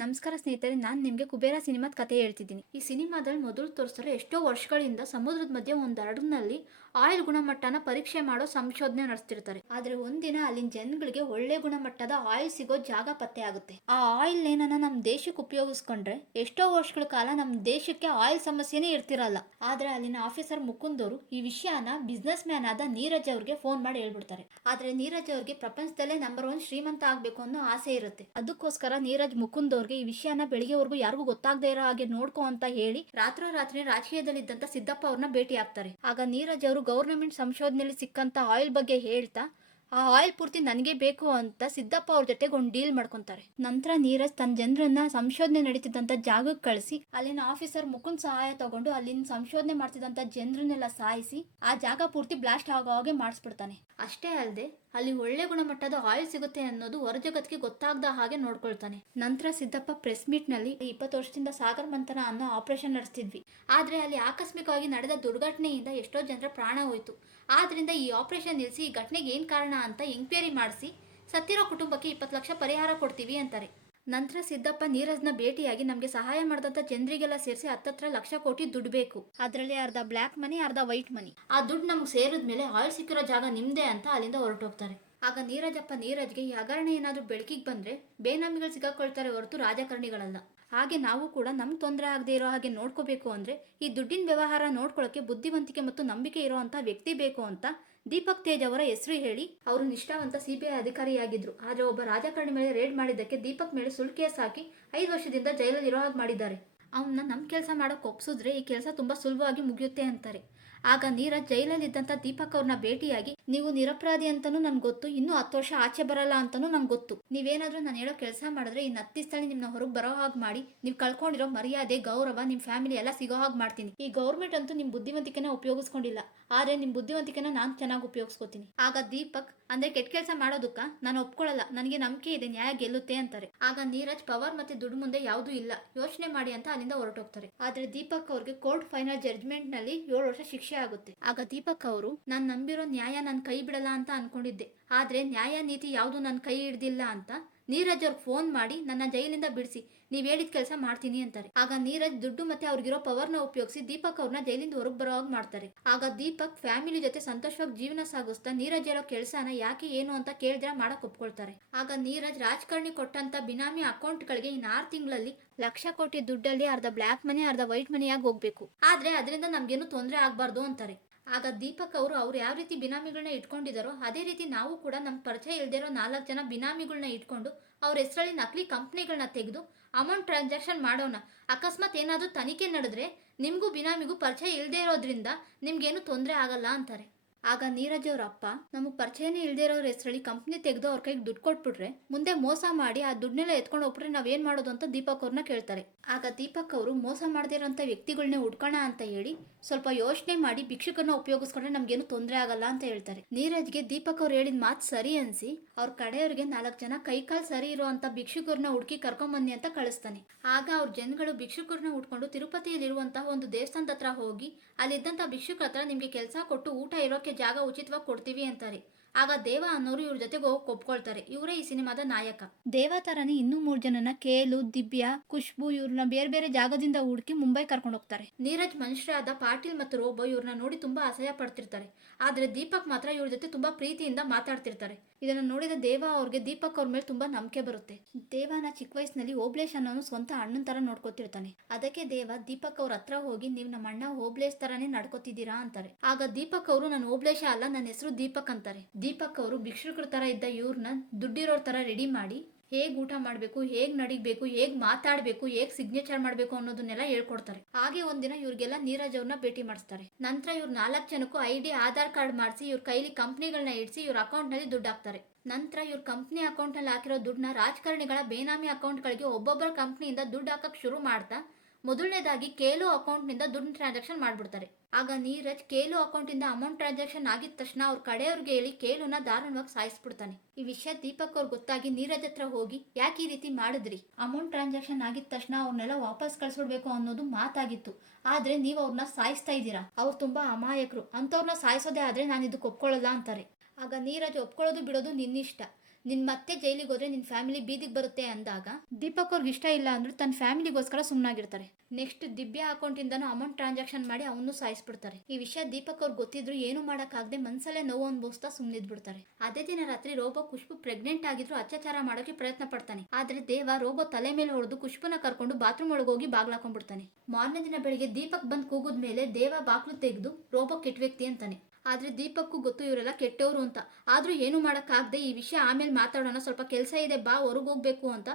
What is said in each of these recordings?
ನಮಸ್ಕಾರ ಸ್ನೇಹಿತರೆ, ನಾನು ನಿಮಗೆ ಕುಬೇರ ಸಿನಿಮಾದ ಕಥೆ ಹೇಳ್ತಿದ್ದೀನಿ. ಈ ಸಿನಿಮಾದಲ್ಲಿ ಮೊದಲು ತೋರಿಸ್ತಾರೆ ಎಷ್ಟೋ ವರ್ಷಗಳಿಂದ ಸಮುದ್ರದ ಮಧ್ಯೆ ಒಂದು ಹಡಗಿನಲ್ಲಿ ಆಯಿಲ್ ಗುಣಮಟ್ಟನ ಪರೀಕ್ಷೆ ಮಾಡೋ ಸಂಶೋಧನೆ ನಡೆಸ್ತಿರ್ತಾರೆ. ಆದ್ರೆ ಒಂದಿನ ಅಲ್ಲಿನ ಜನಗಳಿಗೆ ಒಳ್ಳೆ ಗುಣಮಟ್ಟದ ಆಯಿಲ್ ಸಿಗೋ ಜಾಗ ಪತ್ತೆ ಆಗುತ್ತೆ. ಆ ಆಯಿಲ್ ಏನನ್ನ ನಮ್ಮ ದೇಶಕ್ಕೆ ಉಪಯೋಗಿಸ್ಕೊಂಡ್ರೆ ಎಷ್ಟೋ ವರ್ಷಗಳ ಕಾಲ ನಮ್ಮ ದೇಶಕ್ಕೆ ಆಯಿಲ್ ಸಮಸ್ಯೆನೇ ಇರ್ತಿರಲ್ಲ. ಆದ್ರೆ ಅಲ್ಲಿನ ಆಫೀಸರ್ ಮುಕುಂದವರು ಈ ವಿಷಯನ ಬಿಸ್ನೆಸ್ ಮ್ಯಾನ್ ಆದ ನೀರಜ್ ಅವ್ರಿಗೆ ಫೋನ್ ಮಾಡಿ ಹೇಳ್ಬಿಡ್ತಾರೆ. ಆದ್ರೆ ನೀರಜ್ ಅವ್ರಿಗೆ ಪ್ರಪಂಚದಲ್ಲೇ ನಂಬರ್ 1 ಶ್ರೀಮಂತ ಆಗ್ಬೇಕು ಅನ್ನೋ ಆಸೆ ಇರುತ್ತೆ. ಅದಕ್ಕೋಸ್ಕರ ನೀರಜ್ ಮುಕುಂದ್ ಅವ್ರಿಗೆ ಈ ವಿಷಯನ ಬೆಳಿಗ್ಗೆವರೆಗೂ ಯಾರಿಗೂ ಗೊತ್ತಾಗದೇ ಇರೋ ಹಾಗೆ ನೋಡ್ಕೋ ಅಂತ ಹೇಳಿ ರಾತ್ರಿ ರಾಜಕೀಯದಲ್ಲಿದ್ದಂತ ಸಿದ್ದಪ್ಪ ಅವ್ರನ್ನ ಭೇಟಿ ಆಗ್ತಾರೆ. ಆಗ ನೀರಜ್ ಅವರು ಗವರ್ನಮೆಂಟ್ ಸಂಶೋಧನೆಯಲ್ಲಿ ಸಿಕ್ಕಂತ ಆಯಿಲ್ ಬಗ್ಗೆ ಹೇಳ್ತಾ ಆ ಆಯಿಲ್ ಪೂರ್ತಿ ನನಗೆ ಬೇಕು ಅಂತ ಸಿದ್ದಪ್ಪ ಅವ್ರ ಜೊತೆಗೆ ಒಂದು ಡೀಲ್ ಮಾಡ್ಕೊಂತಾರೆ. ನಂತರ ನೀರಜ್ ತನ್ನ ಜನರನ್ನ ಸಂಶೋಧನೆ ನಡೀತಿದ್ದಂತ ಜಾಗಕ್ಕೆ ಕಳಿಸಿ ಅಲ್ಲಿನ ಆಫೀಸರ್ ಮುಕುಂದ್ ಸಹಾಯ ತಗೊಂಡು ಅಲ್ಲಿನ ಸಂಶೋಧನೆ ಮಾಡ್ತಿದ್ದಂತ ಜನರನ್ನೆಲ್ಲ ಸಾಯಿಸಿ ಆ ಜಾಗ ಪೂರ್ತಿ ಬ್ಲಾಸ್ಟ್ ಆಗೋ ಹಾಗೆ ಮಾಡಿಸ್ಬಿಡ್ತಾನೆ. ಅಷ್ಟೇ ಅಲ್ಲದೆ ಅಲ್ಲಿ ಒಳ್ಳೆ ಗುಣಮಟ್ಟದ ಆಯಿಲ್ ಸಿಗುತ್ತೆ ಅನ್ನೋದು ಹೊರ ಜಗತ್ತಿಗೆ ಗೊತ್ತಾಗದ ಹಾಗೆ ನೋಡ್ಕೊಳ್ತಾನೆ. ನಂತರ ಸಿದ್ದಪ್ಪ ಪ್ರೆಸ್ ಮೀಟ್ ನಲ್ಲಿ 20 ವರ್ಷದಿಂದ ಸಾಗರ್ ಮಂಥನ ಅನ್ನೋ ಆಪರೇಷನ್ ನಡೆಸ್ತಿದ್ವಿ, ಆದ್ರೆ ಅಲ್ಲಿ ಆಕಸ್ಮಿಕವಾಗಿ ನಡೆದ ದುರ್ಘಟನೆಯಿಂದ ಎಷ್ಟೋ ಜನರ ಪ್ರಾಣ ಹೋಯ್ತು. ಆದ್ರಿಂದ ಈ ಆಪರೇಷನ್ ನಿಲ್ಲಿಸಿ ಈ ಘಟನೆಗೆ ಏನ್ ಕಾರಣ ಅಂತ ಎಂಕ್ವೈರಿ ಮಾಡಿಸಿ ಸತ್ತಿರೋ ಕುಟುಂಬಕ್ಕೆ 20 ಲಕ್ಷ ಪರಿಹಾರ ಕೊಡ್ತೀವಿ ಅಂತಾರೆ. ನಂತರ ಸಿದ್ದಪ್ಪ ನೀರಜ್ನ ಭೇಟಿಯಾಗಿ ನಮ್ಗೆ ಸಹಾಯ ಮಾಡಿದಂತ ಜನರಿಗೆಲ್ಲ ಸೇರಿಸಿ 10 ಲಕ್ಷ ಕೋಟಿ ದುಡ್ಡು ಬೇಕು, ಅದರಲ್ಲಿ ಅರ್ಧ ಬ್ಲ್ಯಾಕ್ ಮನಿ ಅರ್ಧ ವೈಟ್ ಮನಿ, ಆ ದುಡ್ಡು ನಮ್ಗೆ ಸೇರಿದ್ಮೇಲೆ ಆಯಿಲ್ ಸಿಕ್ಕಿರೋ ಜಾಗ ನಿಮ್ದೇ ಅಂತ ಅಲ್ಲಿಂದ ಹೊರಟೋಗ್ತಾರೆ. ಆಗ ನೀರಜ್ಗೆ ಈ ಹಗರಣ ಏನಾದ್ರೂ ಬೆಳಕಿಗೆ ಬಂದ್ರೆ ಬೇನಾಮಿಗಳು ಸಿಗಾಕೊಳ್ತಾರೆ ಹೊರತು ರಾಜಕಾರಣಿಗಳಲ್ಲ. ಹಾಗೆ ನಾವು ಕೂಡ ನಮ್ಗೆ ತೊಂದರೆ ಆಗದೆ ಇರೋ ಹಾಗೆ ನೋಡ್ಕೋಬೇಕು ಅಂದ್ರೆ ಈ ದುಡ್ಡಿನ ವ್ಯವಹಾರ ನೋಡ್ಕೊಳ್ಳೋಕೆ ಬುದ್ಧಿವಂತಿಕೆ ಮತ್ತು ನಂಬಿಕೆ ಇರುವಂತ ವ್ಯಕ್ತಿ ಬೇಕು ಅಂತ ದೀಪಕ್ ತೇಜ್ ಅವರ ಹೆಸರು ಹೇಳಿ ಅವರು ನಿಷ್ಠಾವಂತ ಸಿಬಿಐ ಅಧಿಕಾರಿಯಾಗಿದ್ರು. ಆದ್ರೆ ಒಬ್ಬ ರಾಜಕಾರಣಿ ಮೇಲೆ ರೇಡ್ ಮಾಡಿದ್ದಕ್ಕೆ ದೀಪಕ್ ಮೇಲೆ ಸುಳ್ಳು ಕೇಸ್ ಹಾಕಿ 5 ವರ್ಷದಿಂದ ಜೈಲಲ್ಲಿ ಇರೋ ಹಾಗೆ ಮಾಡಿದ್ದಾರೆ. ಅವನ್ನ ನಮ್ ಕೆಲಸ ಮಾಡೋಕೆ ಒಪ್ಸಿದ್ರೆ ಈ ಕೆಲಸ ತುಂಬಾ ಸುಲಭವಾಗಿ ಮುಗಿಯುತ್ತೆ ಅಂತಾರೆ. ಆಗ ನೀರಜ್ ಜೈಲಲ್ಲಿ ಇದ್ದಂತ ದೀಪಕ್ ಅವ್ರನ್ನ ಭೇಟಿಯಾಗಿ ನೀವು ನಿರಪರಾಧಿ ಅಂತಾನೂ ನನ್ಗೆ ಗೊತ್ತು, ಇನ್ನೂ 10 ವರ್ಷ ಆಚೆ ಬರಲ್ಲ ಅಂತಾನೂ ನಂಗೆ ಗೊತ್ತು, ನೀವೇನಾದ್ರೂ ನಾನು ಹೇಳೋ ಕೆಲಸ ಮಾಡಿದ್ರೆ ಇನ್ನು 10 ದಿವಸದಲ್ಲಿ ನಿಮ್ನ ಹೊರಗೆ ಬರೋ ಹಾಗೆ ಮಾಡಿ ನೀವು ಕಳ್ಕೊಂಡಿರೋ ಮರ್ಯಾದೆ ಗೌರವ ನಿಮ್ ಫ್ಯಾಮಿಲಿ ಎಲ್ಲ ಸಿಗೋ ಹಾಗೆ ಮಾಡ್ತೀನಿ. ಈ ಗೌರ್ಮೆಂಟ್ ಅಂತೂ ನಿಮ್ ಬುದ್ಧಿವಂತಿಕೆನ ಉಪಯೋಗಿಸ್ಕೊಂಡಿಲ್ಲ, ಆದ್ರೆ ನಿಮ್ ಬುದ್ಧಿವಂತಿಕೆನ ನಾನು ಚೆನ್ನಾಗಿ ಉಪಯೋಗಿಸ್ಕೋತೀನಿ. ಆಗ ದೀಪಕ್ ಅಂದ್ರೆ ಕೆಟ್ಟ ಕೆಲಸ ಮಾಡೋದಕ್ಕ ನಾನು ಒಪ್ಕೊಳ್ಳಲ್ಲ, ನನಗೆ ನಂಬಿಕೆ ಇದೆ ನ್ಯಾಯ ಗೆಲ್ಲುತ್ತೆ ಅಂತಾರೆ. ಆಗ ನೀರಜ್ ಪವರ್ ಮತ್ತೆ ದುಡ್ಡು ಮುಂದೆ ಯಾವುದೂ ಇಲ್ಲ, ಯೋಚನೆ ಮಾಡಿ ಅಂತ ಅಲ್ಲಿಂದ ಹೊರಟೋಗ್ತಾರೆ. ಆದ್ರೆ ದೀಪಕ್ ಅವ್ರಿಗೆ ಕೋರ್ಟ್ ಫೈನಲ್ ಜಡ್ಜ್ಮೆಂಟ್ ನಲ್ಲಿ 7 ವರ್ಷ ಶಿಕ್ಷೆ ಆಗುತ್ತೆ. ಆಗ ದೀಪಕ್ ಅವರು ನಾನು ನಂಬಿರೋ ನ್ಯಾಯ ನನ್ ಕೈ ಬಿಡಲ್ಲ ಅಂತ ಅನ್ಕೊಂಡಿದ್ದೆ, ಆದ್ರೆ ನ್ಯಾಯ ನೀತಿ ಯಾವುದು ನನ್ನ ಕೈ ಹಿಡ್ದಿಲ್ಲ ಅಂತ ನೀರಜ್ ಅವ್ರಿಗೆ ಫೋನ್ ಮಾಡಿ ನನ್ನ ಜೈಲಿಂದ ಬಿಡಿಸಿ ನೀವ್ ಹೇಳಿದ ಕೆಲಸ ಮಾಡ್ತೀನಿ ಅಂತಾರೆ. ಆಗ ನೀರಜ್ ದುಡ್ಡು ಮತ್ತೆ ಅವ್ರಿಗಿರೋ ಪವರ್ನ ಉಪಯೋಗಿಸಿ ದೀಪಕ್ ಅವ್ರನ್ನ ಜೈಲಿಂದ ಹೊರಗೆ ಬರೋ ಹಾಗೆ ಮಾಡ್ತಾರೆ. ಆಗ ದೀಪಕ್ ಫ್ಯಾಮಿಲಿ ಜೊತೆ ಸಂತೋಷವಾಗಿ ಜೀವನ ಸಾಗಿಸ್ತಾ ನೀರಜ್ ಹೇಳೋ ಕೆಲಸನ ಯಾಕೆ ಏನು ಅಂತ ಕೇಳಿದ್ರೆ ಮಾಡಕ್ ಒಪ್ಕೊಳ್ತಾರೆ. ಆಗ ನೀರಜ್ ರಾಜಕಾರಣಿ ಕೊಟ್ಟಂತ ಬಿನಾಮಿ ಅಕೌಂಟ್ಗಳಿಗೆ ಇನ್ನು 6 ತಿಂಗಳಲ್ಲಿ ಲಕ್ಷ ಕೋಟಿ ದುಡ್ಡಲ್ಲಿ ಅರ್ಧ ಬ್ಲ್ಯಾಕ್ ಮನಿ ಅರ್ಧ ವೈಟ್ ಮನಿಯಾಗಿ ಹೋಗ್ಬೇಕು, ಆದ್ರೆ ಅದರಿಂದ ನಮ್ಗೇನು ತೊಂದರೆ ಆಗ್ಬಾರ್ದು ಅಂತಾರೆ. ಆಗ ದೀಪಕ್ ಅವ್ರು ಯಾವ ರೀತಿ ಬಿನಾಮಿಗಳನ್ನ ಇಟ್ಕೊಂಡಿದಾರೋ ಅದೇ ರೀತಿ ನಾವು ಕೂಡ ನಮ್ ಪರಿಚಯ ಇಲ್ದಿರೋ 4 ಜನ ಬಿನಾಮಿಗಳನ್ನ ಇಟ್ಕೊಂಡು ಅವ್ರ ಹೆಸರಲ್ಲಿ ನಕಲಿ ಕಂಪ್ನಿಗಳನ್ನ ತೆಗೆದು ಅಮೌಂಟ್ ಟ್ರಾನ್ಸಾಕ್ಷನ್ ಮಾಡೋಣ. ಅಕಸ್ಮಾತ್ ಏನಾದ್ರೂ ತನಿಖೆ ನಡೆದ್ರೆ ನಿಮ್ಗೂ ಬಿನಾಮಿಗೂ ಪರಿಚಯ ಇಲ್ದೇ ಇರೋದ್ರಿಂದ ನಿಮ್ಗೇನು ತೊಂದರೆ ಆಗಲ್ಲ ಅಂತಾರೆ. ಆಗ ನೀರಜ್ ಅವ್ರ ಅಪ್ಪ ನಮಗ್ ಪರಿಚಯನೇ ಇಲ್ದೇ ಇರೋರ ಹೆಸರಲ್ಲಿ ಕಂಪ್ನಿ ತೆಗೆದು ಅವ್ರ ಕೈಗೆ ದುಡ್ಡು ಕೊಟ್ಬಿಟ್ರೆ ಮುಂದೆ ಮೋಸ ಮಾಡಿ ಆ ದುಡ್ಡನ್ನೆಲ್ಲ ಎತ್ಕೊಂಡು ಹೋಗ್ಬಿಟ್ರೆ ನಾವೇನ್ ಮಾಡೋದು ಅಂತ ದೀಪಕ್ ಅವ್ರನ್ನ ಕೇಳ್ತಾರೆ. ಆಗ ದೀಪಕ್ ಅವರು ಮೋಸ ಮಾಡದೇ ಇರೋಂಥ ವ್ಯಕ್ತಿಗಳನ್ನೇ ಹುಡ್ಕೋಣ ಅಂತ ಹೇಳಿ ಸ್ವಲ್ಪ ಯೋಚನೆ ಮಾಡಿ ಭಿಕ್ಷುಕರನ್ನ ಉಪಯೋಗಿಸ್ಕೊಂಡ್ರೆ ನಮ್ಗೇನು ತೊಂದರೆ ಆಗಲ್ಲ ಅಂತ ಹೇಳ್ತಾರೆ. ನೀರಜ್ಗೆ ದೀಪಕ್ ಅವ್ರು ಹೇಳಿದ ಮಾತು ಸರಿ ಅನ್ಸಿ ಅವ್ರ ಕಡೆಯವ್ರಿಗೆ 4 ಜನ ಕೈಕಾಲ್ ಸರಿ ಇರುವಂತ ಭಿಕ್ಷುಕರನ್ನ ಹುಡುಕಿ ಕರ್ಕೊಂಬನ್ನಿ ಅಂತ ಕಳಿಸ್ತಾನೆ. ಆಗ ಅವ್ರ ಜನಗಳು ಭಿಕ್ಷುಕರನ್ನ ಹುಡ್ಕೊಂಡು ತಿರುಪತಿಯಲ್ಲಿರುವಂತಹ ಒಂದು ದೇವಸ್ಥಾನದ ಹತ್ರ ಹೋಗಿ ಅಲ್ಲಿದ್ದಂತ ಭಿಕ್ಷುಕರ ಹತ್ರ ನಿಮ್ಗೆ ಕೆಲಸ ಕೊಟ್ಟು ಊಟ ಇರೋಕೆ ಜಾಗ ಉಚಿತವಾಗಿ ಕೊಡ್ತೀವಿ ಅಂತಾರೆ. ಆಗ ದೇವ ಅನ್ನೋರು ಇವ್ರ ಜೊತೆಗೆ ಹೋಗಿ ಒಪ್ಕೊಳ್ತಾರೆ. ಇವರೇ ಈ ಸಿನಿಮಾದ ನಾಯಕ. ದೇವ ತರನೇ ಇನ್ನೂ 3 ಜನನ ಕೇಲು, ದಿವ್ಯಾ, ಖುಷ್ಬು ಇವ್ರನ್ನ ಬೇರೆ ಬೇರೆ ಜಾಗದಿಂದ ಹುಡುಕಿ ಮುಂಬೈ ಕರ್ಕೊಂಡು ಹೋಗ್ತಾರೆ. ನೀರಜ್ ಮನುಷ್ಯರಾದ ಪಾಟೀಲ್ ಮತ್ತು ರೋಬೋ ಇವ್ರನ್ನ ನೋಡಿ ತುಂಬಾ ಅಸಹ್ಯ ಪಡ್ತಿರ್ತಾರೆ, ಆದ್ರೆ ದೀಪಕ್ ಮಾತ್ರ ಇವ್ರ ಜೊತೆ ತುಂಬಾ ಪ್ರೀತಿಯಿಂದ ಮಾತಾಡ್ತಿರ್ತಾರೆ. ಇದನ್ನ ನೋಡಿದ ದೇವ ಅವ್ರಿಗೆ ದೀಪಕ್ ಅವ್ರ ಮೇಲೆ ತುಂಬಾ ನಂಬಿಕೆ ಬರುತ್ತೆ. ದೇವನ ಚಿಕ್ಕ ವಯಸ್ಸಿನಲ್ಲಿ ಓಬ್ಲೇಶ್ ಅನ್ನೋನು ಸ್ವಂತ ಅಣ್ಣನ ತರ ನೋಡ್ಕೋತಿರ್ತಾನೆ. ಅದಕ್ಕೆ ದೇವ ದೀಪಕ್ ಅವ್ರ ಹತ್ರ ಹೋಗಿ ನೀವ್ ನಮ್ಮ ಅಣ್ಣ ಓಬ್ಲೇಶ್ ತರಾನೇ ನಡ್ಕೋತಿದ್ದೀರಾ ಅಂತಾರೆ. ಆಗ ದೀಪಕ್ ಅವರು ನಾನು ಓಬ್ಲೇಶ ಅಲ್ಲ, ನನ್ನ ಹೆಸರು ದೀಪಕ್ ಅಂತಾರೆ. ದೀಪಕ್ ಅವರು ಭಿಕ್ಷುಕರ ತರ ಇದ್ದ ಇವ್ರನ್ನ ದುಡ್ಡಿರೋರ್ ತರ ರೆಡಿ ಮಾಡಿ ಹೇಗ್ ಊಟ ಮಾಡ್ಬೇಕು, ಹೇಗ್ ನಡಿಬೇಕು, ಹೇಗ್ ಮಾತಾಡ್ಬೇಕು, ಹೇಗ್ ಸಿಗ್ನೇಚರ್ ಮಾಡ್ಬೇಕು ಅನ್ನೋದನ್ನೆಲ್ಲ ಹೇಳ್ಕೊಡ್ತಾರೆ. ಹಾಗೆ ಒಂದಿನ ಇವ್ರಿಗೆಲ್ಲ ನೀರಜ್ ಅವ್ರನ್ನ ಭೇಟಿ ಮಾಡಿಸ್ತಾರೆ. ನಂತರ ಇವ್ರ 4 ಜನಕ್ಕೂ ID ಆಧಾರ್ ಕಾರ್ಡ್ ಮಾಡಿಸಿ ಇವ್ರ ಕೈಲಿ ಕಂಪ್ನಿಗಳನ್ನ ಇಡ್ಸಿ ಇವ್ರ ಅಕೌಂಟ್ ನಲ್ಲಿ ದುಡ್ಡು ಹಾಕ್ತಾರೆ. ನಂತರ ಇವ್ರ ಕಂಪ್ನಿ ಅಕೌಂಟ್ ನಲ್ಲಿ ಹಾಕಿರೋ ದುಡ್ಡನ್ನ ರಾಜಕಾರಣಿಗಳ ಬೇನಾಮಿ ಅಕೌಂಟ್ ಗಳಿಗೆ ಒಬ್ಬೊಬ್ಬರ ಕಂಪ್ನಿಯಿಂದ ದುಡ್ಡು ಹಾಕಕ್ ಶುರು ಮಾಡ್ತಾ ಮೊದಲನೇದಾಗಿ ಕೇಲು ಅಕೌಂಟ್ ನಿಂದ ದುಡ್ಡು ಟ್ರಾನ್ಸಾಕ್ಷನ್ ಮಾಡ್ಬಿಡ್ತಾರೆ. ಆಗ ನೀರಜ್ ಕೇಲು ಅಕೌಂಟ್ ಇಂದ ಅಮೌಂಟ್ ಟ್ರಾನ್ಸಾಕ್ಷನ್ ಆಗಿದ ತಕ್ಷಣ ಅವ್ರ ಕಡೆಯವ್ರಿಗೆ ಹೇಳಿ ಕೇಲುನ ದಾರುಣವಾಗಿ ಸಾಯಿಸ್ಬಿಡ್ತಾನೆ. ಈ ವಿಷಯ ದೀಪಕ್ ಅವ್ರಿಗೆ ಗೊತ್ತಾಗಿ ನೀರಜ್ ಹತ್ರ ಹೋಗಿ ಯಾಕೆ ಈ ರೀತಿ ಮಾಡಿದ್ರಿ, ಅಮೌಂಟ್ ಟ್ರಾನ್ಸಾಕ್ಷನ್ ಆಗಿದ ತಕ್ಷಣ ಅವ್ರನ್ನೆಲ್ಲ ವಾಪಸ್ ಕಳ್ಸ್ಬಿಡ್ಬೇಕು ಅನ್ನೋದು ಮಾತಾಗಿತ್ತು, ಆದ್ರೆ ನೀವು ಅವ್ರನ್ನ ಸಾಯಿಸ್ತಾ ಇದ್ದೀರಾ, ಅವ್ರು ತುಂಬಾ ಅಮಾಯಕರು, ಅಂತವ್ರನ್ನ ಸಾಯಿಸೋದೇ ಆದ್ರೆ ನಾನು ಇದಕ್ಕೆ ಒಪ್ಕೊಳ್ಳಲ್ಲ ಅಂತಾರೆ. ಆಗ ನೀರಜ್ ಒಪ್ಕೊಳ್ಳೋದು ಬಿಡೋದು ನಿನ್ನಿಷ್ಟ, ನಿನ್ ಮತ್ತೆ ಜೈಲಿಗೆ ಹೋದ್ರೆ ನಿನ್ ಫ್ಯಾಮಿಲಿ ಬೀದಿಗೆ ಬರುತ್ತೆ ಅಂದಾಗ ದೀಪಕ್ ಅವ್ರಿಗೆ ಇಷ್ಟ ಇಲ್ಲ ಅಂದ್ರೂ ತನ್ನ ಫ್ಯಾಮಿಲಿಗೋಸ್ಕರ ಸುಮ್ಮನಾಗಿರ್ತಾರೆ. ನೆಕ್ಸ್ಟ್ ದಿವ್ಯಾ ಅಕೌಂಟ್ ಇಂದನೂ ಅಮೌಂಟ್ ಟ್ರಾನ್ಸಾಕ್ಷನ್ ಮಾಡಿ ಅವನು ಸಾಯಿಸ್ಬಿಡ್ತಾರೆ. ಈ ವಿಷಯ ದೀಪಕ್ ಅವ್ರಿಗೆ ಗೊತ್ತಿದ್ರು ಏನು ಮಾಡಕ್ಕಾಗದೆ ಮನ್ಸಲ್ಲೇ ನೋವು ಅನ್ಭವಿಸ್ತಾ ಸುಮ್ಮನಿದ್ಬಿಡ್ತಾರೆ. ಅದೇ ದಿನ ರಾತ್ರಿ ರೋಬೋ ಖುಷ್ಬು ಪ್ರೆಗ್ನೆಂಟ್ ಆಗಿದ್ರು ಅತ್ಯಾಚಾರ ಮಾಡೋಕೆ ಪ್ರಯತ್ನ ಪಡ್ತಾನೆ. ಆದ್ರೆ ದೇವ ರೋಬೋ ತಲೆ ಮೇಲೆ ಹೊಡೆದು ಖುಷ್ಬುನ ಕರ್ಕೊಂಡು ಬಾತ್ರೂಮ್ ಒಳಗೆ ಹೋಗಿ ಬಾಗ್ಲಾಕೊಂಡ್ಬಿಡ್ತಾನೆ. ಮಾರನೇ ದಿನ ಬೆಳಿಗ್ಗೆ ದೀಪಕ್ ಬಂದ್ ಕೂಗಿದ್ಮೇಲೆ ದೇವ ಬಾಗ್ಲು ತೆಗೆದು ರೋಬೋ ಕೆಟ್ಟ ವ್ಯಕ್ತಿ ಅಂತಾನೆ. ಆದ್ರೆ ದೀಪಕ್ಕು ಗೊತ್ತು ಇವರೆಲ್ಲ ಕೆಟ್ಟವರು ಅಂತ. ಆದ್ರೂ ಏನು ಮಾಡಕ್ಕಾಗದೆ ಈ ವಿಷಯ ಆಮೇಲೆ ಮಾತಾಡೋಣ, ಸ್ವಲ್ಪ ಕೆಲಸ ಇದೆ ಬಾ ಹೊರಗೆ ಹೋಗ್ಬೇಕು ಅಂತ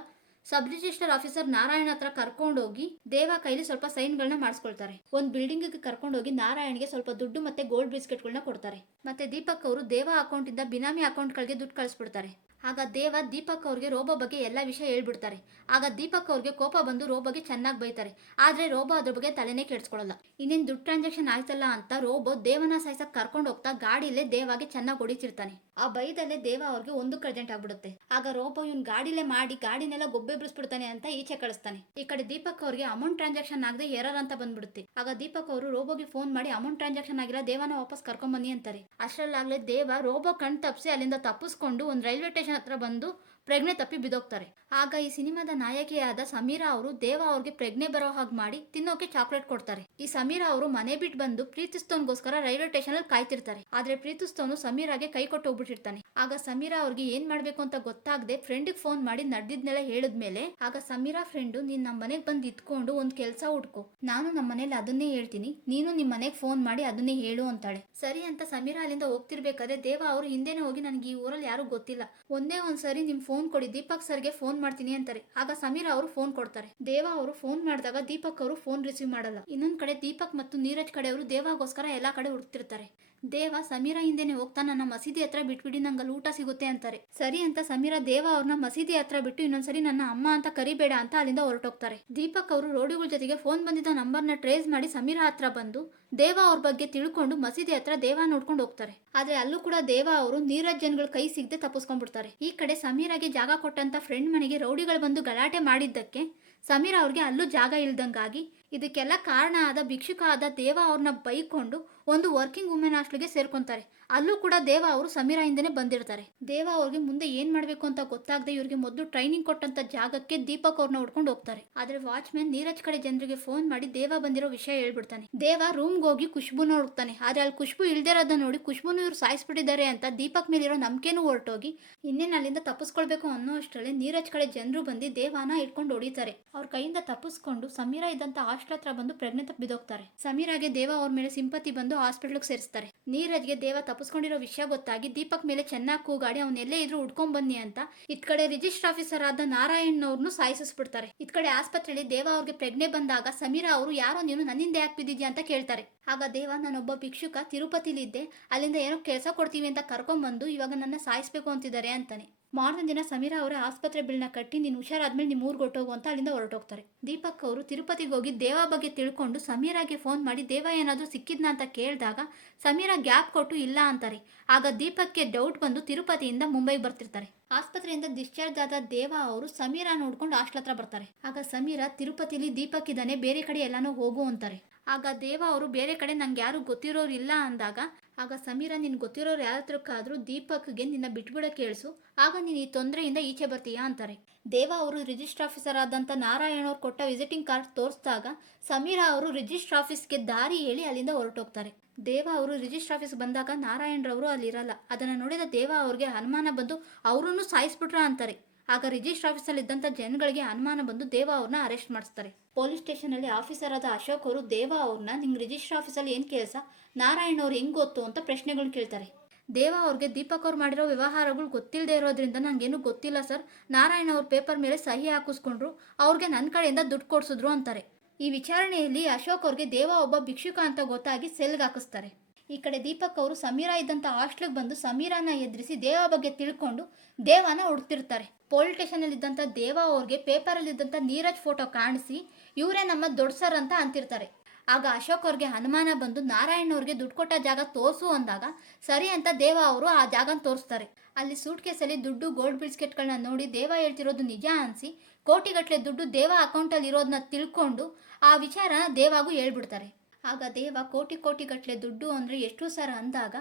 ಸಬ್ ರಿಜಿಸ್ಟರ್ ಆಫೀಸರ್ ನಾರಾಯಣ ಹತ್ರ ಕರ್ಕೊಂಡೋಗಿ ದೇವ ಕೈಲಿ ಸ್ವಲ್ಪ ಸೈನ್ಗಳನ್ನ ಮಾಡಿಸ್ಕೊಳ್ತಾರೆ. ಒಂದು ಬಿಲ್ಡಿಂಗ್ ಕರ್ಕೊಂಡೋಗಿ ನಾರಾಯಣ್ಗೆ ಸ್ವಲ್ಪ ದುಡ್ಡು ಮತ್ತೆ ಗೋಲ್ಡ್ ಬಿಸ್ಕೆಟ್ಗಳನ್ನ ಕೊಡ್ತಾರೆ. ಮತ್ತೆ ದೀಪಕ್ ಅವರು ದೇವ ಅಕೌಂಟ್ ಇಂದ ಬಿನಾಮಿ ಅಕೌಂಟ್ಗಳಿಗೆ ದುಡ್ಡು ಕಳಿಸ್ಬಿಡ್ತಾರೆ. ಆಗ ದೇವ ದೀಪಕ್ ಅವ್ರಿಗೆ ರೋಬೋ ಬಗ್ಗೆ ಎಲ್ಲ ವಿಷಯ ಹೇಳ್ಬಿಡ್ತಾರೆ. ಆಗ ದೀಪಕ್ ಅವ್ರಿಗೆ ಕೋಪ ಬಂದು ರೋಬೋಗೆ ಚೆನ್ನಾಗಿ ಬೈತಾರೆ. ಆದ್ರೆ ರೋಬೋ ಅದ್ರ ಬಗ್ಗೆ ತಲೆನೇ ಕೆಡ್ಸ್ಕೊಳ್ಳಲ್ಲ. ಇನ್ನೇನು ದುಡ್ಡು ಟ್ರಾನ್ಸಾಕ್ಷನ್ ಆಯ್ತಲ್ಲ ಅಂತ ರೋಬೋ ದೇವನ ಸಾಯ್ಸಕ್ ಕರ್ಕೊಂಡು ಹೋಗ್ತಾ ಗಾಡಿಲೇ ದೇವಾಗೆ ಚೆನ್ನಾಗಿ ಹೊಡಿತಿರ್ತಾನೆ. ಆ ಬೈದಲ್ಲೇ ದೇವ ಅವ್ರಿಗೆ ಒಂದು ಅರ್ಜೆಂಟ್ ಆಗ್ಬಿಡುತ್ತೆ. ಆಗ ರೋಬೋ ಇವ್ನ್ ಗಾಡಿಲೇ ಮಾಡಿ ಗಾಡಿನೆಲ್ಲ ಗೊಬ್ಬೆ ಬಿಡಿಸ್ಬಿಡ್ತಾನೆ ಅಂತ ಈಚೆ ಕಳಿಸ್ತಾನೆ. ಈ ಕಡೆ ದೀಪಕ್ ಅವ್ರಿಗೆ ಅಮೌಂಟ್ ಟ್ರಾನ್ಸಾಕ್ಷನ್ ಆಗದೆ ಎರರ್ ಅಂತ ಬಂದ್ಬಿಡುತ್ತೆ. ಆಗ ದೀಪಕ್ ಅವರು ರೋಬೋಗೆ ಫೋನ್ ಮಾಡಿ ಅಮೌಂಟ್ ಟ್ರಾನ್ಸಾಕ್ಷನ್ ಆಗಿಲ್ಲ, ದೇವನ ವಾಪಸ್ ಕರ್ಕೊಂಡ್ ಬನ್ನಿ ಅಂತಾರೆ. ಅಷ್ಟರಲ್ಲಾಗ್ಲೇ ದೇವ ರೋಬೋ ಕಣ್ ತಪ್ಪಿಸಿ ಅಲ್ಲಿಂದ ತಪ್ಪಿಸ್ಕೊಂಡು ಒಂದು ರೈಲ್ವೆ ಸ್ಟೇಷನ್ ಹತ್ರ ಬಂದು ಪ್ರಜ್ಞೆ ತಪ್ಪಿ ಬಿದ್ದೋಗ್ತಾರೆ. ಆಗ ಈ ಸಿನಿಮಾದ ನಾಯಕಿಯಾದ ಸಮೀರಾ ಅವರು ದೇವ ಅವ್ರಿಗೆ ಪ್ರಜ್ಞೆ ಬರೋ ಹಾಗೆ ಮಾಡಿ ತಿನ್ನೋಕೆ ಚಾಕ್ಲೇಟ್ ಕೊಡ್ತಾರೆ. ಈ ಸಮೀರಾ ಅವರು ಮನೆ ಬಿಟ್ಟು ಬಂದು ಪ್ರೀತಿಸ್ತವನ್ಗೋಸ್ಕರ ರೈಲ್ವೆ ಸ್ಟೇಷನ್ ಅಲ್ಲಿ ಕಾಯ್ತಿರ್ತಾರೆ. ಆದ್ರೆ ಪ್ರೀತಿಸ್ತವನು ಸಮೀರಾಗೆ ಕೈ ಕೊಟ್ಟು ಹೋಗ್ಬಿಟ್ಟಿರ್ತಾನೆ. ಆಗ ಸಮೀರಾ ಅವ್ರಿಗೆ ಏನ್ ಮಾಡ್ಬೇಕು ಅಂತ ಗೊತ್ತಾಗದೆ ಫ್ರೆಂಡಿಗೆ ಫೋನ್ ಮಾಡಿ ನಡೆದಿದ್ನೆಲ್ಲ ಹೇಳಿದ್ಮೇಲೆ ಆಗ ಸಮೀರಾ ಫ್ರೆಂಡು ನೀನ್ ನಮ್ಮ ಮನೆಗೆ ಬಂದು ಇದ್ಕೊಂಡು ಒಂದ್ ಕೆಲಸ ಹುಡ್ಕೋ, ನಾನು ನಮ್ಮ ಮನೇಲಿ ಅದನ್ನೇ ಹೇಳ್ತೀನಿ, ನೀನು ನಿಮ್ ಮನೆಗೆ ಫೋನ್ ಮಾಡಿ ಅದನ್ನೇ ಹೇಳು ಅಂತಾಳೆ. ಸರಿ ಅಂತ ಸಮೀರಾ ಅಲ್ಲಿಂದ ಹೋಗ್ತಿರ್ಬೇಕಾದ್ರೆ ದೇವ ಅವರು ಹಿಂದೆನೆ ಹೋಗಿ ನನಗೆ ಈ ಊರಲ್ಲಿ ಯಾರು ಗೊತ್ತಿಲ್ಲ, ಒಂದೇ ಒಂದ್ಸರಿ ನಿಮ್ ಫೋನ್ ಕೊಡಿ, ದೀಪಕ್ ಸರ್ಗೆ ಫೋನ್ ಮಾಡ್ತೀನಿ ಅಂತಾರೆ. ಆಗ ಸಮೀರಾ ಅವರು ಫೋನ್ ಕೊಡ್ತಾರೆ. ದೇವ ಅವರು ಫೋನ್ ಮಾಡಿದಾಗ ದೀಪಕ್ ಅವರು ಫೋನ್ ರಿಸೀವ್ ಮಾಡಲ್ಲ. ಇನ್ನೊಂದ್ ಕಡೆ ದೀಪಕ್ ಮತ್ತು ನೀರಜ್ ಕಡೆ ಅವರು ದೇವಗೋಸ್ಕರ ಎಲ್ಲಾ ಕಡೆ ಹುಡುಕ್ತಿರ್ತಾರೆ. ದೇವ ಸಮೀರಾ ಹಿಂದೆನೆ ಹೋಗ್ತಾ ನನ್ನ ಮಸೀದಿ ಹತ್ರ ಬಿಟ್ಬಿಡಿ, ನಂಗಲ್ಲಿ ಊಟ ಸಿಗುತ್ತೆ ಅಂತಾರೆ. ಸರಿ ಅಂತ ಸಮೀರಾ ದೇವ ಅವ್ರನ್ನ ಮಸೀದಿ ಹತ್ರ ಬಿಟ್ಟು ಇನ್ನೊಂದ್ಸರಿ ನನ್ನ ಅಮ್ಮ ಅಂತ ಕರಿಬೇಡ ಅಂತ ಅಲ್ಲಿಂದ ಹೊರಟೋಗ್ತಾರೆ. ದೀಪಕ್ ಅವರು ರೋಡಿಗಳ ಜೊತೆಗೆ ಫೋನ್ ಬಂದಿದ್ದ ನಂಬರ್ನ ಟ್ರೇಸ್ ಮಾಡಿ ಸಮೀರಾ ಹತ್ರ ಬಂದು ದೇವ ಅವ್ರ ಬಗ್ಗೆ ತಿಳ್ಕೊಂಡು ಮಸೀದಿ ಹತ್ರ ದೇವ ನೋಡ್ಕೊಂಡು ಹೋಗ್ತಾರೆ. ಆದ್ರೆ ಅಲ್ಲೂ ಕೂಡ ದೇವ ಅವರು ನೀರಜ್ ಜನಗಳ ಕೈ ಸಿಗದೆ ತಪ್ಪಿಸ್ಕೊಂಡ್ಬಿಡ್ತಾರೆ. ಈ ಕಡೆ ಸಮೀರಾಗೆ ಜಾಗ ಕೊಟ್ಟಂತ ಫ್ರೆಂಡ್ ಮನೆಗೆ ರೌಡಿಗಳು ಬಂದು ಗಲಾಟೆ ಮಾಡಿದ್ದಕ್ಕೆ ಸಮೀರಾ ಅವ್ರಿಗೆ ಅಲ್ಲೂ ಜಾಗ ಇಲ್ದಂಗಾಗಿ ಇದಕ್ಕೆಲ್ಲ ಕಾರಣ ಆದ ಭಿಕ್ಷುಕ ಆದ ದೇವ ಅವ್ರನ್ನ ಬೈಕೊಂಡು ಒಂದು ವರ್ಕಿಂಗ್ ವುಮೆನ್ ಹಾಸ್ಟೆಲ್ಗೆ ಸೇರ್ಕೊಂತಾರೆ. ಅಲ್ಲೂ ಕೂಡ ದೇವ ಅವರು ಸಮೀರಾ ಹಿಂದೆನೆ ಬಂದಿರ್ತಾರೆ. ದೇವ ಅವ್ರಿಗೆ ಮುಂದೆ ಏನ್ ಮಾಡ್ಬೇಕು ಅಂತ ಗೊತ್ತಾಗದೆ ಇವ್ರಿಗೆ ಮೊದಲು ಟ್ರೈನಿಂಗ್ ಕೊಟ್ಟಂತ ಜಾಗಕ್ಕೆ ದೀಪಕ್ ಅವ್ರನ್ನ ಹುಡ್ಕೊಂಡು ಹೋಗ್ತಾರೆ. ಆದ್ರೆ ವಾಚ್ಮ್ಯಾನ್ ನೀರಜ್ ಕಡೆ ಜನರಿಗೆ ಫೋನ್ ಮಾಡಿ ದೇವ ಬಂದಿರೋ ವಿಷಯ ಹೇಳ್ಬಿಡ್ತಾನೆ. ದೇವ ರೂಮ್ಗೆ ಹೋಗಿ ಖುಷ್ಬುನ ಹುಡುಕ್ತಾನೆ. ಆದ್ರೆ ಅಲ್ಲಿ ಖುಷ್ಬು ಇಲ್ದಿರೋದನ್ನ ನೋಡಿ ಖುಷ್ಬುನು ಇವ್ರು ಸಾಯಿಸ್ಬಿಟ್ಟಿದ್ದಾರೆ ಅಂತ ದೀಪಕ್ ಮೇಲಿರೋ ನಂಬಿಕೆನೂ ಹೊರಟೋಗಿ ಇನ್ನೇನು ಅಲ್ಲಿಂದ ತಪ್ಪಿಸ್ಕೊಳ್ಬೇಕು ಅನ್ನೋ ಅಷ್ಟರಲ್ಲೇ ನೀರಜ್ ಕಡೆ ಜನರು ಬಂದು ದೇವನ ಇಟ್ಕೊಂಡು ಹೊಡಿತಾರೆ. ಅವ್ರ ಕೈಯಿಂದ ತಪ್ಪಿಸ್ಕೊಂಡು ಸಮೀರಾ ಇದ್ದಂತ ಹಾಸ್ಟೆಲ್ ಹತ್ರ ಬಂದು ಪ್ರಜ್ಞೆ ತಪ್ಪಿ ಬಿದ್ದೋಗ್ತಾರೆ. ಸಮೀರಾಗೆ ದೇವ ಅವ್ರ ಮೇಲೆ ಸಿಂಪತಿ ಬಂದು ಹಾಸ್ಪಿಟಲ್ಗೆ ಸೇರಿಸ್ತಾರೆ. ನೀರಜ್ಗೆ ದೇವ ತಪ್ಪಿಸ್ಕೊಂಡಿರೋ ವಿಷಯ ಗೊತ್ತಾಗಿ ದೀಪಕ್ ಮೇಲೆ ಚೆನ್ನಾಗಿ ಕೂಗಾಡಿ ಅವನ್ನೆಲ್ಲೇ ಇದ್ರು ಹುಡ್ಕೊಂಡ್ ಬನ್ನಿ ಅಂತ ಇತ್ ಕಡೆ ರಿಜಿಸ್ಟರ್ ಆಫೀಸರ್ ಆದ ನಾರಾಯಣ್ ಅವ್ರನ್ನು ಸಾಯಿಸ್ಬಿಡ್ತಾರೆ. ಇತ್ ಕಡೆ ಆಸ್ಪತ್ರೆಯಲ್ಲಿ ದೇವ ಅವ್ರಿಗೆ ಪ್ರಜ್ಞೆ ಬಂದಾಗ ಸಮೀರಾ ಅವರು ಯಾರೋ ನೀನು ನನ್ನಿಂದ ಯಾಕೆ ಬಿದ್ದಿದ್ಯಾ ಅಂತ ಕೇಳ್ತಾರೆ. ಆಗ ದೇವ ನಾನೊಬ್ಬ ಭಿಕ್ಷುಕ ತಿರುಪತಿಲಿದ್ದೆ, ಅಲ್ಲಿಂದ ಏನೋ ಕೆಲಸ ಕೊಡ್ತೀವಿ ಅಂತ ಕರ್ಕೊಂಡ್ಬಂದು ಇವಾಗ ನನ್ನ ಸಾಯಿಸ್ಬೇಕು ಅಂತಿದ್ದಾರೆ ಅಂತಾನೆ. ಮಾರನೇ ದಿನ ಸಮೀರಾ ಅವರ ಆಸ್ಪತ್ರೆ ಬಿಲ್ನ ಕಟ್ಟಿ ನೀನು ಹುಷಾರಾದ್ಮೇಲೆ ನಿಮ್ಮ ಊರಿಗೆ ಹೊರಟೋಗು ಅಂತ ಅಲ್ಲಿಂದ ಹೊರಟೋಗ್ತಾರೆ. ದೀಪಕ್ ಅವರು ತಿರುಪತಿಗೆ ಹೋಗಿ ದೇವ ಬಗ್ಗೆ ತಿಳ್ಕೊಂಡು ಸಮೀರಾಗೆ ಫೋನ್ ಮಾಡಿ ದೇವ ಏನಾದರೂ ಸಿಕ್ಕಿದ್ನಾ ಅಂತ ಕೇಳಿದಾಗ ಸಮೀರಾ ಗ್ಯಾಪ್ ಕೊಟ್ಟು ಇಲ್ಲ ಅಂತಾರೆ. ಆಗ ದೀಪಕ್ಗೆ ಡೌಟ್ ಬಂದು ತಿರುಪತಿಯಿಂದ ಮುಂಬೈಗೆ ಬರ್ತಿರ್ತಾರೆ. ಆಸ್ಪತ್ರೆಯಿಂದ ಡಿಸ್ಚಾರ್ಜ್ ಆದ ದೇವ ಅವರು ಸಮೀರಾ ನೋಡ್ಕೊಂಡು ಹಾಸ್ಟೆಲ್ ಹತ್ರ ಬರ್ತಾರೆ. ಆಗ ಸಮೀರಾ ತಿರುಪತಿಲಿ ದೀಪಕ್ ಇದ್ದಾನೆ, ಬೇರೆ ಕಡೆ ಎಲ್ಲಾನೋ ಹೋಗು ಅಂತಾರೆ. ಆಗ ದೇವ ಅವರು ಬೇರೆ ಕಡೆ ನಂಗೆ ಯಾರು ಗೊತ್ತಿರೋರು ಇಲ್ಲ ಅಂದಾಗ ಆಗ ಸಮೀರಾ ನಿನ್ ಗೊತ್ತಿರೋರು ಯಾರ ಹತ್ರಕ್ಕಾದ್ರೂ ದೀಪಕ್ಗೆ ನಿನ್ನ ಬಿಟ್ಬಿಡಕ್ಕೆ ಕೇಳಿಸು, ಆಗ ನೀನು ಈ ತೊಂದರೆಯಿಂದ ಈಚೆ ಬರ್ತೀಯಾ ಅಂತಾರೆ. ದೇವ ಅವರು ರಿಜಿಸ್ಟರ್ ಆಫೀಸರ್ ಆದಂತ ನಾರಾಯಣ ಅವ್ರು ಕೊಟ್ಟ ವಿಸಿಟಿಂಗ್ ಕಾರ್ಡ್ ತೋರಿಸಿದಾಗ ಸಮೀರಾ ಅವರು ರಿಜಿಸ್ಟರ್ ಆಫೀಸ್ಗೆ ದಾರಿ ಹೇಳಿ ಅಲ್ಲಿಂದ ಹೊರಟೋಗ್ತಾರೆ. ದೇವ ಅವರು ರಿಜಿಸ್ಟರ್ ಆಫೀಸ್ ಬಂದಾಗ ನಾರಾಯಣರವರು ಅಲ್ಲಿರಲ್ಲ. ಅದನ್ನ ನೋಡಿದ ದೇವ ಅವ್ರಿಗೆ ಅನುಮಾನ ಬಂದು ಅವರನ್ನು ಸಾಯಿಸ್ಬಿಟ್ರ ಅಂತಾರೆ. ಆಗ ರಿಜಿಸ್ಟರ್ ಆಫೀಸಲ್ಲಿ ಇದ್ದಂತ ಜನಗಳಿಗೆ ಅನುಮಾನ ಬಂದು ದೇವ ಅವ್ರನ್ನ ಅರೆಸ್ಟ್ ಮಾಡಿಸ್ತಾರೆ. ಪೊಲೀಸ್ ಸ್ಟೇಷನ್ ಅಲ್ಲಿ ಆಫೀಸರ್ ಆದ ಅಶೋಕ್ ಅವರು ದೇವ ಅವ್ರನ್ನ ನಿಂಗೆ ರಿಜಿಸ್ಟರ್ ಆಫೀಸಲ್ಲಿ ಏನ್ ಕೆಲಸ, ನಾರಾಯಣ್ ಅವ್ರು ಹೆಂಗ್ ಗೊತ್ತು ಅಂತ ಪ್ರಶ್ನೆಗಳು ಕೇಳ್ತಾರೆ. ದೇವ ಅವ್ರಿಗೆ ದೀಪಕ್ ಅವ್ರು ಮಾಡಿರೋ ವ್ಯವಹಾರಗಳು ಗೊತ್ತಿಲ್ಲದೆ ಇರೋದ್ರಿಂದ ನಂಗೇನು ಗೊತ್ತಿಲ್ಲ ಸರ್, ನಾರಾಯಣ್ ಅವ್ರ ಪೇಪರ್ ಮೇಲೆ ಸಹಿ ಹಾಕಿಸ್ಕೊಂಡ್ರು, ಅವ್ರಿಗೆ ನನ್ನ ಕಡೆಯಿಂದ ದುಡ್ಡು ಕೊಡ್ಸಿದ್ರು ಅಂತಾರೆ. ಈ ವಿಚಾರಣೆಯಲ್ಲಿ ಅಶೋಕ್ ಅವ್ರಿಗೆ ದೇವ ಒಬ್ಬ ಭಿಕ್ಷುಕ ಅಂತ ಗೊತ್ತಾಗಿ ಸೆಲ್ಗೆ ಹಾಕಿಸ್ತಾರೆ. ಈ ಕಡೆ ದೀಪಕ್ ಅವರು ಸಮೀರಾ ಇದ್ದಂತ ಹಾಸ್ಟೆಲ್ಗೆ ಬಂದು ಸಮೀರಾನ ಎದುರಿಸಿ ದೇವ ಬಗ್ಗೆ ತಿಳ್ಕೊಂಡು ದೇವನ ಹುಡುಕ್ತಿರ್ತಾರೆ. ಪೊಲೀಸ್ ಸ್ಟೇಷನ್ ಅಲ್ಲಿ ಇದ್ದಂತ ದೇವ ಅವ್ರಿಗೆ ಪೇಪರ್ ಅಲ್ಲಿ ಇದ್ದಂತ ನೀರಜ್ ಫೋಟೋ ಕಾಣಿಸಿ ಇವರೇ ನಮ್ಮ ದೊಡ್ಡ ಸರ್ ಅಂತ ಅಂತಿರ್ತಾರೆ. ಆಗ ಅಶೋಕ್ ಅವ್ರಿಗೆ ಅನುಮಾನ ಬಂದು ನಾರಾಯಣ್ ಅವ್ರಿಗೆ ದುಡ್ಡು ಕೊಟ್ಟ ಜಾಗ ತೋರಿಸು ಅಂದಾಗ ಸರಿ ಅಂತ ದೇವ ಅವರು ಆ ಜಾಗನ ತೋರಿಸ್ತಾರೆ. ಅಲ್ಲಿ ಸೂಟ್ ಕೇಸಲ್ಲಿ ದುಡ್ಡು ಗೋಲ್ಡ್ ಬಿಸ್ಕೆಟ್ಗಳನ್ನ ನೋಡಿ ದೇವ ಹೇಳ್ತಿರೋದು ನಿಜ ಅನ್ಸಿ ಕೋಟಿಗಟ್ಟಲೆ ದುಡ್ಡು ದೇವ ಅಕೌಂಟಲ್ಲಿ ಇರೋದನ್ನ ತಿಳ್ಕೊಂಡು ಆ ವಿಚಾರನ ದೇವಾಗೂ ಹೇಳ್ಬಿಡ್ತಾರೆ. ಆಗ ದೇವ ಕೋಟಿ ಕೋಟಿ ಗಟ್ಟಲೆ ದುಡ್ಡು ಅಂದ್ರೆ ಎಷ್ಟು ಸರ್ ಅಂದಾಗ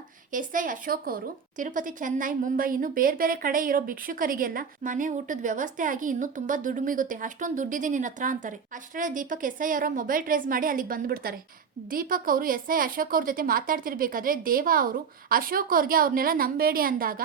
SI ಅಶೋಕ್ ಅವರು ತಿರುಪತಿ, ಚೆನ್ನೈ, ಮುಂಬೈ ಇನ್ನು ಬೇರೆ ಬೇರೆ ಕಡೆ ಇರೋ ಭಿಕ್ಷುಕರಿಗೆಲ್ಲ ಮನೆ ಊಟದ ವ್ಯವಸ್ಥೆ ಆಗಿ ಇನ್ನೂ ತುಂಬಾ ದುಡ್ಡು ಮಿಗುತ್ತೆ, ಅಷ್ಟೊಂದು ದುಡ್ಡಿದೆ ನಿನ್ನ ಹತ್ರ ಅಂತಾರೆ. ಅಷ್ಟರಲ್ಲೇ ದೀಪಕ್ SI ಅವರ ಮೊಬೈಲ್ ಟ್ರೇಸ್ ಮಾಡಿ ಅಲ್ಲಿಗೆ ಬಂದ್ಬಿಡ್ತಾರೆ. ದೀಪಕ್ ಅವರು SI ಅಶೋಕ್ ಅವ್ರ ಜೊತೆ ಮಾತಾಡ್ತಿರ್ಬೇಕಾದ್ರೆ ದೇವ ಅವರು ಅಶೋಕ್ ಅವ್ರಿಗೆ ಅವ್ರನ್ನೆಲ್ಲ ನಂಬೇಡಿ ಅಂದಾಗ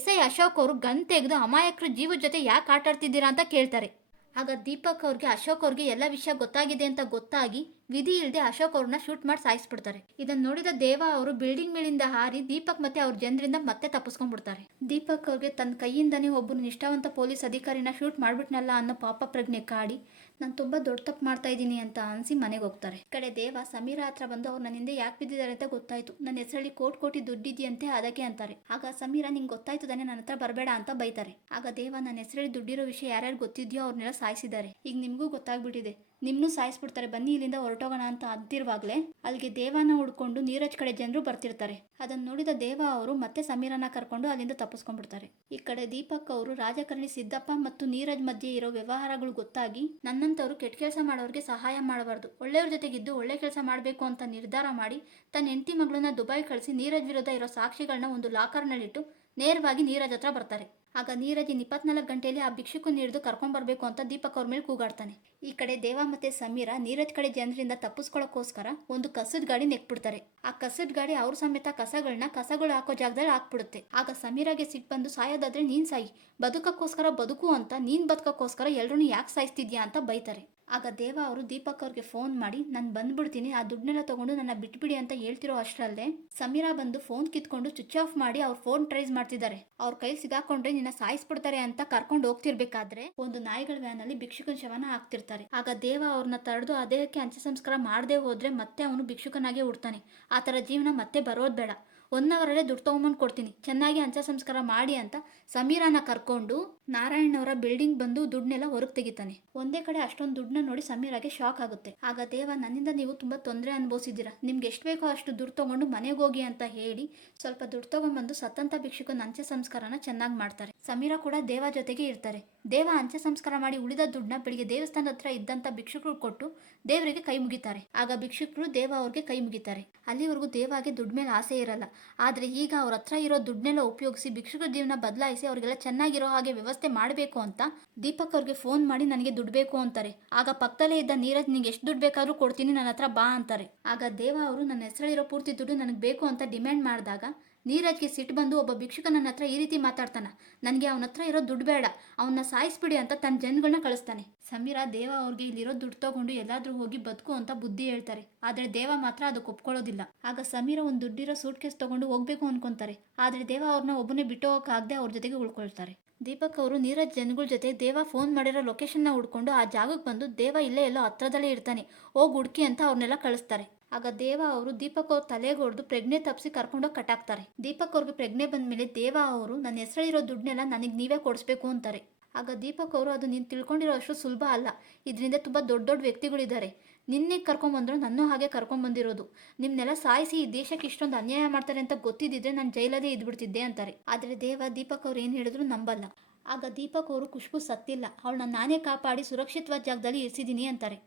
SI ಅಶೋಕ್ ಅವರು ಗನ್ ತೆಗೆದು ಅಮಾಯಕರ ಜೀವದ ಜೊತೆ ಯಾಕೆ ಆಟ ಆಡ್ತಿದ್ದೀರಾ ಅಂತ ಕೇಳ್ತಾರೆ. ಆಗ ದೀಪಕ್ ಅವ್ರಿಗೆ ಅಶೋಕ್ ಅವ್ರಿಗೆ ಎಲ್ಲ ವಿಷಯ ಗೊತ್ತಾಗಿದೆ ಅಂತ ಗೊತ್ತಾಗಿ ವಿಧಿ ಇಲ್ಲದೆ ಅಶೋಕ್ ಅವ್ರನ್ನ ಶೂಟ್ ಮಾಡಿ ಸಾಯಿಸ್ಬಿಡ್ತಾರೆ. ಇದನ್ನ ನೋಡಿದ ದೇವ ಅವರು ಬಿಲ್ಡಿಂಗ್ ಮೇಲಿಂದ ಹಾರಿ ದೀಪಕ್ ಮತ್ತೆ ಅವ್ರ ಜನರಿಂದ ಮತ್ತೆ ತಪ್ಪಿಸ್ಕೊಂಡ್ಬಿಡ್ತಾರೆ. ದೀಪಕ್ ಅವ್ರಿಗೆ ತನ್ನ ಕೈಯಿಂದನೇ ಒಬ್ಬರು ನಿಷ್ಠಾವಂತ ಪೊಲೀಸ್ ಅಧಿಕಾರಿನ ಶೂಟ್ ಮಾಡ್ಬಿಟ್ನಲ್ಲ ಅನ್ನೋ ಪಾಪ ಪ್ರಜ್ಞೆ ಕಾಡಿ ನಾನು ತುಂಬಾ ದೊಡ್ಡ ತಪ್ಪು ಮಾಡ್ತಾ ಇದ್ದೀನಿ ಅಂತ ಅನ್ಸಿ ಮನೆಗೆ ಹೋಗ್ತಾರೆ. ಈ ಕಡೆ ದೇವ ಸಮೀರ ಹತ್ರ ಬಂದು ಅವ್ರು ನನ್ನ ಹಿಂದೆ ಯಾಕೆ ಬಿದ್ದಿದ್ದಾರೆ ಅಂತ ಗೊತ್ತಾಯ್ತು, ನನ್ನ ಹೆಸರಲ್ಲಿ ಕೋಟಿ ದುಡ್ಡಿದೆಯಂತೆ ಅದಕ್ಕೆ ಅಂತಾರೆ. ಆಗ ಸಮೀರ ನಿಂಗೆ ಗೊತ್ತಾಯ್ತು ತಾನೆ, ನನ್ನ ಹತ್ರ ಬರಬೇಡ ಅಂತ ಬೈತಾರೆ. ಆಗ ದೇವ ನನ್ನ ಹೆಸರಲ್ಲಿ ದುಡ್ಡಿರೋ ವಿಷಯ ಯಾರ್ಯಾರು ಗೊತ್ತಿದ್ಯೋ ಅವ್ರನ್ನೆಲ್ಲ ಸಾಯಿಸಿದ್ದಾರೆ, ಈಗ ನಿಮ್ಗೂ ಗೊತ್ತಾಗ್ಬಿಟ್ಟಿದೆ, ನಿಮ್ನು ಸಾಯಿಸ್ಬಿಡ್ತಾರೆ, ಬನ್ನಿ ಇಲ್ಲಿಂದ ಹೊರಟೋಗೋಣ ಅಂತ ಅಂತಿರುವಾಗ್ಲೇ ಅಲ್ಲಿಗೆ ದೇವನ ಹುಡ್ಕೊಂಡು ನೀರಜ್ ಕಡೆ ಜನರು ಬರ್ತಿರ್ತಾರೆ. ಅದನ್ನ ನೋಡಿದ ದೇವ ಅವರು ಮತ್ತೆ ಸಮೀರನ ಕರ್ಕೊಂಡು ಅಲ್ಲಿಂದ ತಪ್ಪಿಸ್ಕೊಂಡ್ಬಿಡ್ತಾರೆ. ಈ ಕಡೆ ದೀಪಕ್ ಅವರು ರಾಜಕಾರಣಿ ಸಿದ್ದಪ್ಪ ಮತ್ತು ನೀರಜ್ ಮಧ್ಯೆ ಇರೋ ವ್ಯವಹಾರಗಳು ಗೊತ್ತಾಗಿ ನನ್ನಂತವ್ರು ಕೆಟ್ಟ ಕೆಲಸ ಮಾಡೋರಿಗೆ ಸಹಾಯ ಮಾಡಬಾರ್ದು, ಒಳ್ಳೆಯವ್ರ ಜೊತೆಗಿದ್ದು ಒಳ್ಳೆ ಕೆಲಸ ಮಾಡಬೇಕು ಅಂತ ನಿರ್ಧಾರ ಮಾಡಿ ತನ್ನ ಹೆಂಡತಿ ಮಗಳನ್ನ ದುಬೈ ಕಳಿಸಿ ನೀರಜ್ ವಿರುದ್ಧ ಇರೋ ಸಾಕ್ಷಿಗಳನ್ನ ಒಂದು ಲಾಕರ್ನಲ್ಲಿಟ್ಟು ನೇರವಾಗಿ ನೀರಜ್ ಹತ್ರ ಬರ್ತಾರೆ. ಆಗ ನೀರಜ್ 24 ಗಂಟೆಯಲ್ಲಿ ಆ ಭಿಕ್ಷುಕನ ಹಿಡಿದು ಕರ್ಕೊಂಡ್ಬರ್ಬೇಕು ಅಂತ ದೀಪಕ್ ಅವ್ರ ಮೇಲೆ ಕೂಗಾಡ್ತಾನೆ. ಈ ಕಡೆ ದೇವ ಮತ್ತೆ ಸಮೀರ ನೀರಜ್ ಕಡೆ ಜನರಿಂದ ತಪ್ಪಿಸ್ಕೊಳ್ಳೋಕೋಸ್ಕರ ಒಂದು ಕಸದ ಗಾಡಿ ನೆಕ್ಬಿಡ್ತಾರೆ. ಆ ಕಸದ ಗಾಡಿ ಅವ್ರ ಸಮೇತ ಕಸಗಳು ಹಾಕೋ ಜಾಗದಲ್ಲಿ ಹಾಕ್ಬಿಡುತ್ತೆ. ಆಗ ಸಮೀರಾಗೆ ಸಿಟ್ಟು ಬಂದು ಸಾಯೋದಾದ್ರೆ ನೀನ್ ಸಾಯಿ, ಬದುಕಕ್ಕೋಸ್ಕರ ಬದುಕು ಅಂತ ನೀನ್ ಬದುಕಕ್ಕೋಸ್ಕರ ಎಲ್ರೂ ಯಾಕೆ ಸಾಯಿಸ್ತಿದ್ಯಾ ಅಂತ ಬೈತಾರೆ. ಆಗ ದೇವ ಅವರು ದೀಪಕ್ ಅವ್ರಿಗೆ ಫೋನ್ ಮಾಡಿ ನಾನು ಬಂದ್ಬಿಡ್ತೀನಿ, ಆ ದುಡ್ಡನ್ನೆಲ್ಲ ತಗೊಂಡು ನನ್ನ ಬಿಟ್ಬಿಡಿ ಅಂತ ಹೇಳ್ತಿರೋ ಅಷ್ಟರಲ್ಲೇ ಸಮೀರಾ ಬಂದು ಫೋನ್ ಕಿತ್ಕೊಂಡು ಸ್ವಿಚ್ ಆಫ್ ಮಾಡಿ ಅವ್ರ ಫೋನ್ ಟ್ರೇಸ್ ಮಾಡ್ತಿದ್ದಾರೆ. ಅವ್ರ ಕೈ ಸಿಗಾಕೊಂಡ್ರೆ ನಿನ್ನ ಸಾಯಿಸ್ಬಿಡ್ತಾರೆ ಅಂತ ಕರ್ಕೊಂಡು ಹೋಗ್ತಿರ್ಬೇಕಾದ್ರೆ ಒಂದು ನಾಯಿಗಳ ವ್ಯಾನ್ ಅಲ್ಲಿ ಭಿಕ್ಷುಕನ ಶವನ ಹಾಕ್ತಿರ್ತಾರೆ. ಆಗ ದೇವ ಅವ್ರನ್ನ ತಡೆದು ಆ ದೇಹಕ್ಕೆ ಅಂತ್ಯ ಸಂಸ್ಕಾರ ಮಾಡದೆ ಹೋದ್ರೆ ಮತ್ತೆ ಅವನು ಭಿಕ್ಷುಕನಾಗೆ ಹುಡ್ತಾನೆ, ಆ ತರ ಜೀವನ ಮತ್ತೆ ಬರೋದ್ ಬೇಡ, 1 ಅವರಲ್ಲೇ ದುಡ್ಡು ತಗೊಂಬಂದು ಕೊಡ್ತೀನಿ, ಚೆನ್ನಾಗಿ ಅಂತ್ಯ ಸಂಸ್ಕಾರ ಮಾಡಿ ಅಂತ ಸಮೀರಾನ ಕರ್ಕೊಂಡು ನಾರಾಯಣ್ ಅವರ ಬಿಲ್ಡಿಂಗ್ ಬಂದು ದುಡ್ಡನ್ನೆಲ್ಲ ಹೊರಗೆ ತೆಗಿತಾನೆ. ಒಂದೇ ಕಡೆ ಅಷ್ಟೊಂದು ದುಡ್ಡನ್ನ ನೋಡಿ ಸಮೀರಾಗೆ ಶಾಕ್ ಆಗುತ್ತೆ. ಆಗ ದೇವ ನನ್ನಿಂದ ನೀವು ತುಂಬಾ ತೊಂದರೆ ಅನುಭವಿಸಿದ್ದೀರಾ, ನಿಮ್ಗೆ ಎಷ್ಟು ಬೇಕೋ ಅಷ್ಟು ದುಡ್ಡು ತಗೊಂಡು ಮನೆಗೆ ಹೋಗಿ ಅಂತ ಹೇಳಿ ಸ್ವಲ್ಪ ದುಡ್ಡು ತಗೊಂಡ್ಬಂದು ಸತ್ತಂತ ಭಿಕ್ಷುಕನ ಅಂತ್ಯ ಸಂಸ್ಕಾರನ ಚೆನ್ನಾಗಿ ಮಾಡ್ತಾರೆ. ಸಮೀರಾ ಕೂಡ ದೇವ ಜೊತೆಗೆ ಇರ್ತಾರೆ. ದೇವ ಅಂತ್ಯ ಸಂಸ್ಕಾರ ಮಾಡಿ ಉಳಿದ ದುಡ್ಡನ್ನ ಬೆಳಿಗ್ಗೆ ದೇವಸ್ಥಾನದ ಹತ್ರ ಇದ್ದಂತ ಭಿಕ್ಷುಕರು ಕೊಟ್ಟು ದೇವರಿಗೆ ಕೈ ಮುಗಿತಾರೆ. ಆಗ ಭಿಕ್ಷುಕರು ದೇವ ಅವ್ರಿಗೆ ಕೈ ಮುಗಿತಾರೆ. ಅಲ್ಲಿವರೆಗೂ ದೇವಾಗೆ ದುಡ್ಡು ಮೇಲೆ ಆಸೆ ಇರಲ್ಲ, ಆದ್ರೆ ಈಗ ಅವ್ರ ಹತ್ರ ಇರೋ ದುಡ್ಡನ್ನೆಲ್ಲ ಉಪಯೋಗಿಸಿ ಭಿಕ್ಷುಕರ ಜೀವನ ಬದಲಾಯಿಸಿ ಅವ್ರಿಗೆಲ್ಲ ಚೆನ್ನಾಗಿರೋ ಹಾಗೆ ವ್ಯವಸ್ಥೆ ಮಾಡಬೇಕು ಅಂತ ದೀಪಕ್ ಅವ್ರಿಗೆ ಫೋನ್ ಮಾಡಿ ನನಗೆ ದುಡ್ಡು ಬೇಕು ಅಂತಾರೆ. ಆಗ ಪಕ್ಕದಲ್ಲೇ ಇದ್ದ ನೀರಜ್ ನಿಂಗೆ ಎಷ್ಟು ದುಡ್ಡು ಬೇಕಾದ್ರೂ ಕೊಡ್ತೀನಿ, ನನ್ನ ಹತ್ರ ಬಾ ಅಂತಾರೆ. ಆಗ ದೇವ ಅವರು ನನ್ನ ಹೆಸರಲ್ಲಿರೋ ಪೂರ್ತಿ ದುಡ್ಡು ನನಗೆ ಬೇಕು ಅಂತ ಡಿಮ್ಯಾಂಡ್ ಮಾಡಿದಾಗ ನೀರಜ್ಗೆ ಸಿಟ್ಟು ಬಂದು ಒಬ್ಬ ಭಿಕ್ಷುಕ ನನ್ನ ಹತ್ರ ಈ ರೀತಿ ಮಾತಾಡ್ತಾನ, ನನಗೆ ಅವನ ಹತ್ರ ಇರೋ ದುಡ್ಡು ಬೇಡ, ಅವನ್ನ ಸಾಯಿಸ್ಬಿಡಿ ಅಂತ ತನ್ನ ಜನಗಳನ್ನ ಕಳಿಸ್ತಾನೆ. ಸಮೀರಾ ದೇವ ಅವ್ರಿಗೆ ಇಲ್ಲಿರೋ ದುಡ್ಡು ತಗೊಂಡು ಎಲ್ಲಾದ್ರೂ ಹೋಗಿ ಬದುಕು ಅಂತ ಬುದ್ಧಿ ಹೇಳ್ತಾರೆ. ಆದ್ರೆ ದೇವ ಮಾತ್ರ ಅದಕ್ಕೆ ಒಪ್ಕೊಳ್ಳೋದಿಲ್ಲ. ಆಗ ಸಮೀರಾ ಒಂದು ದುಡ್ಡಿರೋ ಸೂಟ್ ಕೇಸ್ ತಗೊಂಡು ಹೋಗ್ಬೇಕು ಅನ್ಕೊಂತಾರೆ. ಆದ್ರೆ ದೇವ ಅವ್ರನ್ನ ಒಬ್ಬನೇ ಬಿಟ್ಟು ಹೋಗಕ್ಕಾಗದೆ ಅವ್ರ ಜೊತೆಗೆ ಉಳ್ಕೊಳ್ತಾರೆ. ದೀಪಕ್ ಅವರು ನೀರಜ್ ಜನಗಳ ಜೊತೆ ದೇವ ಫೋನ್ ಮಾಡಿರೋ ಲೊಕೇಶನ್ನ ಹುಡ್ಕೊಂಡು ಆ ಜಾಗಕ್ಕೆ ಬಂದು ದೇವ ಇಲ್ಲೇ ಎಲ್ಲೋ ಹತ್ರದಲ್ಲೇ ಇರ್ತಾನೆ, ಹೋಗಿ ಹುಡುಕಿ ಅಂತ ಅವ್ರನ್ನೆಲ್ಲ ಕಳಿಸ್ತಾರೆ. ಆಗ ದೇವ ಅವರು ದೀಪಕ್ ಅವ್ರ ತಲೆಗೆ ಹೊಡೆದು ಪ್ರಜ್ಞೆ ತಪ್ಪಿಸಿ ಕರ್ಕೊಂಡೋಗಿ ಕಟ್ಟಾಕ್ತಾರೆ. ದೀಪಕ್ ಅವ್ರಿಗೆ ಪ್ರಜ್ಞೆ ಬಂದ್ಮೇಲೆ ದೇವ ಅವರು ನನ್ನ ಹೆಸರಲ್ಲಿರೋ ದುಡ್ಡನ್ನೆಲ್ಲ ನನಗೆ ನೀವೇ ಕೊಡಿಸ್ಬೇಕು ಅಂತಾರೆ. ಆಗ ದೀಪಕ್ ಅವರು ಅದು ನೀನು ತಿಳ್ಕೊಂಡಿರೋ ಅಷ್ಟು ಸುಲಭ ಅಲ್ಲ, ಇದರಿಂದ ತುಂಬ ದೊಡ್ಡ ದೊಡ್ಡ ವ್ಯಕ್ತಿಗಳಿದ್ದಾರೆ, ನಿನ್ನೆ ಕರ್ಕೊಂಬಂದ್ರು ನನ್ನ ಹಾಗೆ ಕರ್ಕೊಂಬಂದಿರೋದು, ನಿಮ್ನೆಲ್ಲ ಸಾಯಿಸಿ ಈ ದೇಶಕ್ಕೆ ಇಷ್ಟೊಂದು ಅನ್ಯಾಯ ಮಾಡ್ತಾರೆ ಅಂತ ಗೊತ್ತಿದ್ದಿದ್ರೆ ನಾನು ಜೈಲಲ್ಲೇ ಇದ್ಬಿಡ್ತಿದ್ದೆ ಅಂತಾರೆ. ಆದರೆ ದೇವ ದೀಪಕ್ ಅವ್ರು ಏನು ಹೇಳಿದ್ರು ನಂಬಲ್ಲ. ಆಗ ದೀಪಕ್ ಅವರು ಖುಷ್ಬು ಸತ್ತಿಲ್ಲ, ಅವಳನ್ನ ನಾನೇ ಕಾಪಾಡಿ ಸುರಕ್ಷಿತವಾದ ಜಾಗದಲ್ಲಿ ಇರಿಸಿದ್ದೀನಿ ಅಂತಾರೆ.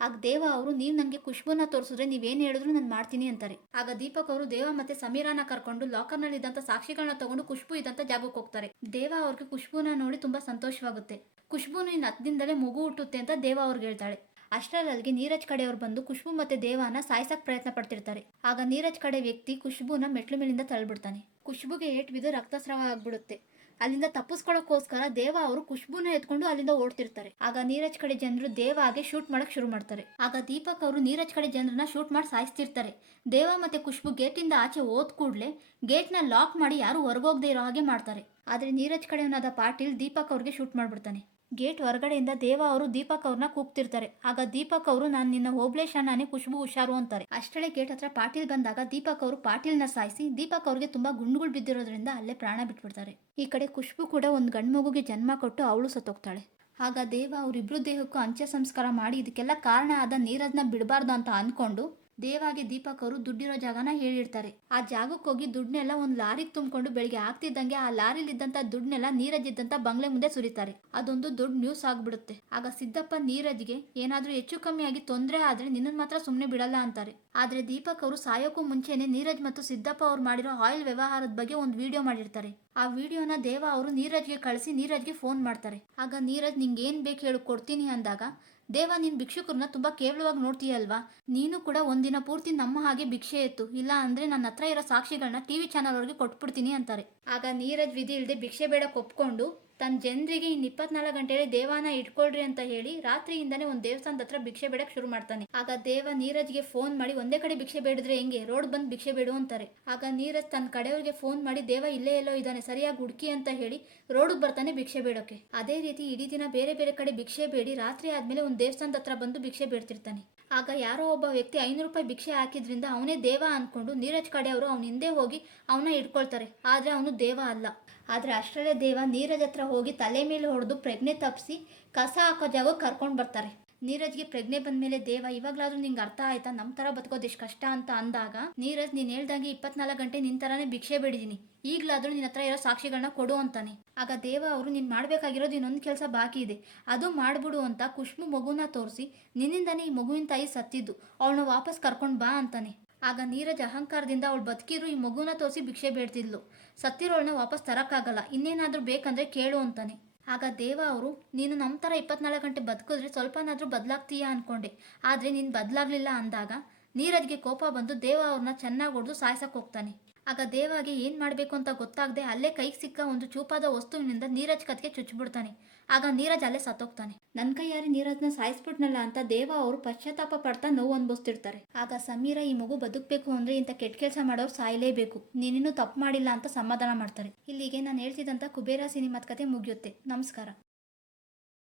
ಆಗ ದೇವ ಅವರು ನೀವು ನನಗೆ ಖುಷ್ಬುನ ತೋರಿಸಿದ್ರೆ ನೀವೇನು ಹೇಳಿದ್ರು ನಾನು ಮಾಡ್ತೀನಿ ಅಂತಾರೆ. ಆಗ ದೀಪಕ್ ಅವರು ದೇವ ಮತ್ತೆ ಸಮೀರಾನ ಕರ್ಕೊಂಡು ಲಾಕರ್ನಲ್ಲಿ ಇದ್ದಂಥ ಸಾಕ್ಷಿಗಳನ್ನ ತಗೊಂಡು ಖುಷ್ಬು ಇದ್ದಂಥ ಜಾಗಕ್ಕೆ ಹೋಗ್ತಾರೆ. ದೇವ ಅವ್ರಿಗೆ ಖುಷ್ಬುನ ನೋಡಿ ತುಂಬಾ ಸಂತೋಷವಾಗುತ್ತೆ. ಖುಷ್ಬುನು ಇನ್ನು 10 ದಿನದಲ್ಲೇ ಮಗು ಹುಟ್ಟುತ್ತೆ ಅಂತ ದೇವ ಅವ್ರಿಗೆ ಹೇಳ್ತಾಳೆ. ಅಷ್ಟರಲ್ಲಿ ನೀರಜ್ ಕಡೆಯವ್ರು ಬಂದು ಖುಷ್ಬು ಮತ್ತೆ ದೇವನ ಸಾಯಿಸಕ್ ಪ್ರಯತ್ನ ಪಡ್ತಿರ್ತಾರೆ. ಆಗ ನೀರಜ್ ಕಡೆ ವ್ಯಕ್ತಿ ಖುಷ್ಬುನ ಮೆಟ್ಲು ಮೇಲಿಂದ ತಳ್ಳಿಬಿಡ್ತಾನೆ. ಖುಷ್ಬುಗೆ ಏಟ್ ಬಿದ್ದು ರಕ್ತಸ್ರಾವ ಆಗ್ಬಿಡುತ್ತೆ. ಅಲ್ಲಿಂದ ತಪ್ಪಿಸ್ಕೊಳ್ಳೋಕೋಸ್ಕರ ದೇವ ಅವರು ಖುಷ್ಬುನ ಎತ್ಕೊಂಡು ಅಲ್ಲಿಂದ ಓಡ್ತಿರ್ತಾರೆ. ಆಗ ನೀರಜ್ ಕಡೆ ಜನರು ದೇವಾಗೆ ಶೂಟ್ ಮಾಡಕ್ ಶುರು ಮಾಡ್ತಾರೆ. ಆಗ ದೀಪಕ್ ಅವರು ನೀರಜ್ ಕಡೆ ಜನರನ್ನ ಶೂಟ್ ಮಾಡಿ ಸಾಯಿಸ್ತಿರ್ತಾರೆ. ದೇವ ಮತ್ತೆ ಖುಷ್ಬು ಗೇಟಿಂದ ಆಚೆ ಹೋದ್ ಕೂಡ್ಲೆ ಗೇಟ್ನ ಲಾಕ್ ಮಾಡಿ ಯಾರು ಹೊರಗೋಗದೆ ಇರೋ ಹಾಗೆ ಮಾಡ್ತಾರೆ. ಆದ್ರೆ ನೀರಜ್ ಕಡೆಯವನಾದ ಪಾಟೀಲ್ ದೀಪಕ್ ಅವ್ರಿಗೆ ಶೂಟ್ ಮಾಡ್ಬಿಡ್ತಾನೆ. ಗೇಟ್ ಹೊರಗಡೆಯಿಂದ ದೇವ ಅವರು ದೀಪಕ್ ಅವ್ರನ್ನ ಕೂಗ್ತಿರ್ತಾರೆ. ಆಗ ದೀಪಕ್ ಅವರು ನಾನು ನಿನ್ನ ಹೋಬ್ಲೇಶಾನೇ ಖುಷ್ಬು ಹುಷಾರು ಅಂತಾರೆ. ಅಷ್ಟೇ ಗೇಟ್ ಹತ್ರ ಪಾಟೀಲ್ ಬಂದಾಗ ದೀಪಕ್ ಅವರು ಪಾಟೀಲ್ನ ಸಾಯಿಸಿ ದೀಪಕ್ ಅವ್ರಿಗೆ ತುಂಬಾ ಗುಂಡುಗಳು ಬಿದ್ದಿರೋದ್ರಿಂದ ಅಲ್ಲೇ ಪ್ರಾಣ ಬಿಟ್ಬಿಡ್ತಾರೆ. ಈ ಕಡೆ ಖುಷ್ಬು ಕೂಡ ಒಂದು ಗಂಡು ಮಗುಗೆ ಜನ್ಮ ಕೊಟ್ಟು ಅವಳು ಸತ್ತೋಗ್ತಾಳೆ. ಆಗ ದೇವ ಅವರಿಬ್ರು ದೇಹಕ್ಕೂ ಅಂತ್ಯ ಸಂಸ್ಕಾರ ಮಾಡಿ ಇದಕ್ಕೆಲ್ಲ ಕಾರಣ ಆದ ನೀರಜ್ನ ಬಿಡಬಾರ್ದು ಅಂತ ಅನ್ಕೊಂಡು ದೇವಾಗೆ ದೀಪಕ್ ಅವರು ದುಡ್ಡಿರೋ ಜಾಗನ ಹೇಳಿರ್ತಾರೆ. ಆ ಜಾಗಕ್ಕೆ ಹೋಗಿ ದುಡ್ಡನ್ನೆಲ್ಲ ಒಂದು ಲಾರಿಗೆ ತುಂಬಿಕೊಂಡು ಬೆಳಿಗ್ಗೆ ಆಗ್ತಿದ್ದಂಗೆ ಆ ಲಾರಿಲಿದ್ದಂತ ದುಡ್ಡನ್ನೆಲ್ಲ ನೀರಜ್ ಇದ್ದಂತ ಬಂಗ್ಲೆ ಮುಂದೆ ಸುರಿತಾರೆ. ಅದೊಂದು ದೊಡ್ಡ ನ್ಯೂಸ್ ಆಗ್ಬಿಡುತ್ತೆ. ಆಗ ಸಿದ್ದಪ್ಪ ನೀರಜ್ಗೆ ಏನಾದ್ರೂ ಹೆಚ್ಚು ಕಮ್ಮಿ ಆಗಿ ತೊಂದರೆ ಆದ್ರೆ ನಿನ್ನ ಮಾತ್ರ ಸುಮ್ಮನೆ ಬಿಡಲ್ಲ ಅಂತಾರೆ. ಆದ್ರೆ ದೀಪಕ್ ಅವರು ಸಾಯೋಕ್ಕೂ ಮುಂಚೆನೆ ನೀರಜ್ ಮತ್ತು ಸಿದ್ದಪ್ಪ ಅವ್ರು ಮಾಡಿರೋ ಆಯಿಲ್ ವ್ಯವಹಾರದ ಬಗ್ಗೆ ಒಂದು ವಿಡಿಯೋ ಮಾಡಿರ್ತಾರೆ. ಆ ವಿಡಿಯೋನ ದೇವ ಅವರು ನೀರಜ್ಗೆ ಕಳಿಸಿ ನೀರಜ್ಗೆ ಫೋನ್ ಮಾಡ್ತಾರೆ. ಆಗ ನೀರಜ್ ನಿಂಗೆ ಏನ್ ಬೇಕು ಹೇಳು ಕೊಡ್ತೀನಿ ಅಂದಾಗ, ದೇವ ನೀನ್ ಭಿಕ್ಷುಕರನ್ನ ತುಂಬಾ ಕೇವಲವಾಗಿ ನೋಡ್ತೀಯಲ್ವಾ, ನೀನು ಕೂಡ ಒಂದಿನ ಪೂರ್ತಿ ನಮ್ಮ ಹಾಗೆ ಭಿಕ್ಷೆ ಎತ್ತು, ಇಲ್ಲ ಅಂದ್ರೆ ನನ್ನ ಹತ್ರ ಇರೋ ಸಾಕ್ಷಿಗಳನ್ನ ಟಿವಿ ಚಾನಲ್ ಅವ್ರಿಗೆ ಕೊಟ್ಬಿಡ್ತೀನಿ ಅಂತಾರೆ. ಆಗ ನೀರಜ್ ವಿಧಿ ಇಲ್ಲದೆ ಭಿಕ್ಷೆ ಬೇಡಕ್ಕೆ ಒಪ್ಕೊಂಡು ತನ್ನ ಜನರಿಗೆ ಇನ್ನು 24 ಗಂಟೆಯಲ್ಲಿ ದೇವಾನ ಇಟ್ಕೊಳ್ರಿ ಅಂತ ಹೇಳಿ ರಾತ್ರಿಯಿಂದಾನೇ ಒಂದು ದೇವಸ್ಥಾನದ ಹತ್ರ ಭಿಕ್ಷೆ ಬೇಡಕ್ಕೆ ಶುರು ಮಾಡ್ತಾನೆ. ಆಗ ದೇವ ನೀರಜ್ಗೆ ಫೋನ್ ಮಾಡಿ ಒಂದೇ ಕಡೆ ಭಿಕ್ಷೆ ಬೇಡಿದ್ರೆ ಹೆಂಗೆ, ರೋಡ್ ಬಂದು ಭಿಕ್ಷೆ ಬೇಡು ಅಂತಾರೆ. ಆಗ ನೀರಜ್ ತನ್ನ ಕಡೆಯವ್ರಿಗೆ ಫೋನ್ ಮಾಡಿ ದೇವ ಇಲ್ಲೇ ಎಲ್ಲೋ ಇದ್ದಾನೆ ಸರಿಯಾಗಿ ಹುಡುಕಿ ಅಂತ ಹೇಳಿ ರೋಡಿಗೆ ಬರ್ತಾನೆ ಭಿಕ್ಷೆ ಬೇಡೋಕೆ. ಅದೇ ರೀತಿ ಇಡೀ ದಿನ ಬೇರೆ ಬೇರೆ ಕಡೆ ಭಿಕ್ಷೆ ಬೇಡಿ ರಾತ್ರಿ ಆದ್ಮೇಲೆ ಒಂದು ದೇವಸ್ಥಾನದ ಹತ್ರ ಬಂದು ಭಿಕ್ಷೆ ಬೇಡ್ತಿರ್ತಾನೆ. ಆಗ ಯಾರೋ ಒಬ್ಬ ವ್ಯಕ್ತಿ 500 ರೂಪಾಯಿ ಭಿಕ್ಷೆ ಹಾಕಿದ್ರಿಂದ ಅವನೇ ದೇವ ಅನ್ಕೊಂಡು ನೀರಜ್ ಕಡೆಯವರು ಅವನ ಹಿಂದೆ ಹೋಗಿ ಅವನ ಇಟ್ಕೊಳ್ತಾರೆ. ಆದ್ರೆ ಅವನು ದೇವ ಅಲ್ಲ. ಆದ್ರೆ ಅಷ್ಟರಲ್ಲೇ ದೇವ ನೀರಜ್ ಹತ್ರ ಹೋಗಿ ತಲೆ ಮೇಲೆ ಹೊಡೆದು ಪ್ರಜ್ಞೆ ತಪ್ಪಿಸಿ ಕಸ ಹಾಕೋ ಜಾಗಕ್ಕೆ ಕರ್ಕೊಂಡು ಬರ್ತಾರೆ. ನೀರಜ್ಗೆ ಪ್ರಜ್ಞೆ ಬಂದ್ಮೇಲೆ ದೇವ ಇವಾಗ್ಲಾದ್ರೂ ನಿಂಗೆ ಅರ್ಥ ಆಯ್ತಾ ನಮ್ಮ ತರ ಬದುಕೋದು ಎಷ್ಟು ಕಷ್ಟ ಅಂತ ಅಂದಾಗ, ನೀರಜ್ ನೀನ್ ಹೇಳ್ದಂಗೆ 24 ಗಂಟೆ ನಿನ್ ತರಾನೇ ಭಿಕ್ಷೆ ಬೇಡಿದೀನಿ, ಈಗ್ಲಾದ್ರೂ ನಿನ್ನ ಹತ್ರ ಇರೋ ಸಾಕ್ಷಿಗಳನ್ನ ಕೊಡು ಅಂತಾನೆ. ಆಗ ದೇವ ಅವರು ನೀನ್ ಮಾಡ್ಬೇಕಾಗಿರೋದು ಇನ್ನೊಂದು ಕೆಲಸ ಬಾಕಿ ಇದೆ, ಅದು ಮಾಡ್ಬಿಡು ಅಂತ ಕುಷ್ಮು ಮಗುನ ತೋರಿಸಿ ನಿನ್ನಿಂದಾನೇ ಈ ಮಗುವಿನ ತಾಯಿ ಸತ್ತಿದ್ದು, ಅವಳನ್ನ ವಾಪಸ್ ಕರ್ಕೊಂಡು ಬಾ ಅಂತಾನೆ. ಆಗ ನೀರಜ್ ಅಹಂಕಾರದಿಂದ ಅವಳು ಬದುಕಿದ್ರು ಈ ಮಗುನ ತೋರಿಸಿ ಭಿಕ್ಷೆ ಬೇಡ್ತಿದ್ಲು, ಸತ್ತಿರೋಳನ್ನ ವಾಪಸ್ ತರಕ್ಕಾಗಲ್ಲ, ಇನ್ನೇನಾದ್ರೂ ಬೇಕಂದ್ರೆ ಕೇಳು ಅಂತಾನೆ. ಆಗ ದೇವ ಅವರು ನೀನು ನಮ್ಮ ಥರ 24 ಗಂಟೆ ಬದುಕಿದ್ರೆ ಸ್ವಲ್ಪನಾದ್ರೂ ಬದಲಾಗ್ತೀಯಾ ಅನ್ಕೊಂಡೆ, ಆದರೆ ನೀನು ಬದಲಾಗ್ಲಿಲ್ಲ ಅಂದಾಗ ನೀರಜ್ಗೆ ಕೋಪ ಬಂದು ದೇವ ಅವ್ರನ್ನ ಚೆನ್ನಾಗಿ ಹೊಡೆದು ಸಾಯ್ಸಕ್ಕೆ ಹೋಗ್ತಾನೆ. ಆಗ ದೇವಾಗೆ ಏನು ಮಾಡಬೇಕು ಅಂತ ಗೊತ್ತಾಗದೆ ಅಲ್ಲೇ ಕೈಗೆ ಸಿಕ್ಕ ಒಂದು ಚೂಪಾದ ವಸ್ತುವಿನಿಂದ ನೀರಜ್ ಕತ್ಗೆ ಚುಚ್ಚಿಬಿಡ್ತಾನೆ. ಆಗ ನೀರಜ್ ಅಲ್ಲೇ ಸತ್ತೋಗ್ತಾನೆ. ನನ್ನ ಕೈಯಾರೆ ನೀರಜ್ನ ಸಾಯಿಸ್ಬಿಟ್ನಲ್ಲ ಅಂತ ದೇವ ಅವರು ಪಶ್ಚಾತ್ತಾಪ ಪಡ್ತಾ ನೋವು ಅನ್ಭವಿಸ್ತಿರ್ತಾರೆ. ಆಗ ಸಮೀರ ಈ ಮಗು ಬದುಕಬೇಕು ಅಂದ್ರೆ ಇಂಥ ಕೆಟ್ಟ ಕೆಲಸ ಮಾಡೋರು ಸಾಯಲೇಬೇಕು, ನೀನಿನ್ನೂ ತಪ್ಪು ಮಾಡಿಲ್ಲ ಅಂತ ಸಮಾಧಾನ ಮಾಡ್ತಾರೆ. ಇಲ್ಲಿಗೆ ನಾನು ಹೇಳ್ತಿದ್ದಂಥ ಕುಬೇರ ಸಿನಿಮಾದ ಕತೆ ಮುಗಿಯುತ್ತೆ. ನಮಸ್ಕಾರ.